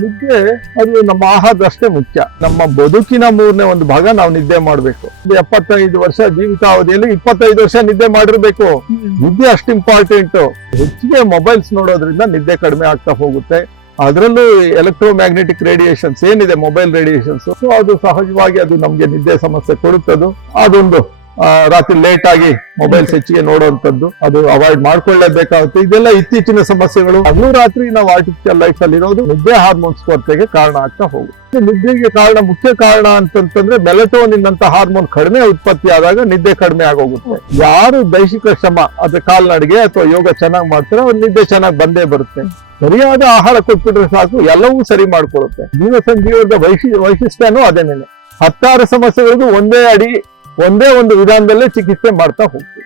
ನಿದ್ದೆ ಅದು ನಮ್ಮ ಆಹಾರದಷ್ಟೇ ಮುಖ್ಯ. ನಮ್ಮ ಬದುಕಿನ 3ನೇ ಒಂದು ಭಾಗ ನಾವು ನಿದ್ದೆ ಮಾಡ್ಬೇಕು. 75 ವರ್ಷ ಜೀವಿತಾವಧಿಯಲ್ಲಿ 25 ವರ್ಷ ನಿದ್ದೆ ಮಾಡಿರ್ಬೇಕು. ನಿದ್ದೆ ಅಷ್ಟು ಇಂಪಾರ್ಟೆಂಟ್. ಹೆಚ್ಚಿಗೆ ಮೊಬೈಲ್ಸ್ ನೋಡೋದ್ರಿಂದ ನಿದ್ದೆ ಕಡಿಮೆ ಆಗ್ತಾ ಹೋಗುತ್ತೆ. ಅದರಲ್ಲೂ ಎಲೆಕ್ಟ್ರೋಮ್ಯಾಗ್ನೆಟಿಕ್ ರೇಡಿಯೇಷನ್ಸ್ ಏನಿದೆ, ಮೊಬೈಲ್ ರೇಡಿಯೇಷನ್ಸ್, ಅದು ಸಹಜವಾಗಿ ಅದು ನಮ್ಗೆ ನಿದ್ದೆ ಸಮಸ್ಯೆ ಕೊಡುತ್ತದು. ಅದೊಂದು ರಾತ್ರಿ ಲೇಟ್ ಆಗಿ ಮೊಬೈಲ್ಸ್ ಹೆಚ್ಚಿಗೆ ನೋಡುವಂತದ್ದು, ಅದು ಅವಾಯ್ಡ್ ಮಾಡ್ಕೊಳ್ಳೇಬೇಕಾಗುತ್ತೆ. ಇದೆಲ್ಲ ಇತ್ತೀಚಿನ ಸಮಸ್ಯೆಗಳು. ಹಗಲು ರಾತ್ರಿ ನಾವು ಆರ್ಟಿಫಿಷಿಯಲ್ ಲೈಫ್ ಅಲ್ಲಿ ಇರೋದು ನಿದ್ದೆ ಹಾರ್ಮೋನ್ಸ್ ಕೊರತೆಗೆ ಕಾರಣ ಆಗ್ತಾ ಹೋಗುತ್ತೆ. ನಿದ್ದೆಗೆ ಮುಖ್ಯ ಕಾರಣ ಅಂತಂದ್ರೆ ಮೆಲಟೋನಿನ್ ಅಂತ ಹಾರ್ಮೋನ್ ಕಡಿಮೆ ಉತ್ಪತ್ತಿ ಆದಾಗ ನಿದ್ದೆ ಕಡಿಮೆ ಆಗೋಗುತ್ತೆ. ಯಾರು ದೈಹಿಕ ಶ್ರಮ ಅದ್ರ ಕಾಲ್ನಡಿಗೆ ಅಥವಾ ಯೋಗ ಚೆನ್ನಾಗಿ ಮಾಡ್ತಾರೆ ಅವ್ರ ನಿದ್ದೆ ಚೆನ್ನಾಗಿ ಬಂದೇ ಬರುತ್ತೆ. ಸರಿಯಾದ ಆಹಾರ ಕೊಟ್ಬಿಟ್ರೆ ಸಾಕು, ಎಲ್ಲವೂ ಸರಿ ಮಾಡ್ಕೊಳುತ್ತೆ. ಜೀವ ಸಂಜೀವದ ವೈಶಿಷ್ಟ್ಯನೂ ಅದೇನೇನೆ. 16 ಸಮಸ್ಯೆಗಳಿಗೂ ಒಂದೇ ಒಂದು ವಿಧಾನದಲ್ಲೇ ಚಿಕಿತ್ಸೆ ಮಾಡ್ತಾ ಹೋಗ್ತೀವಿ.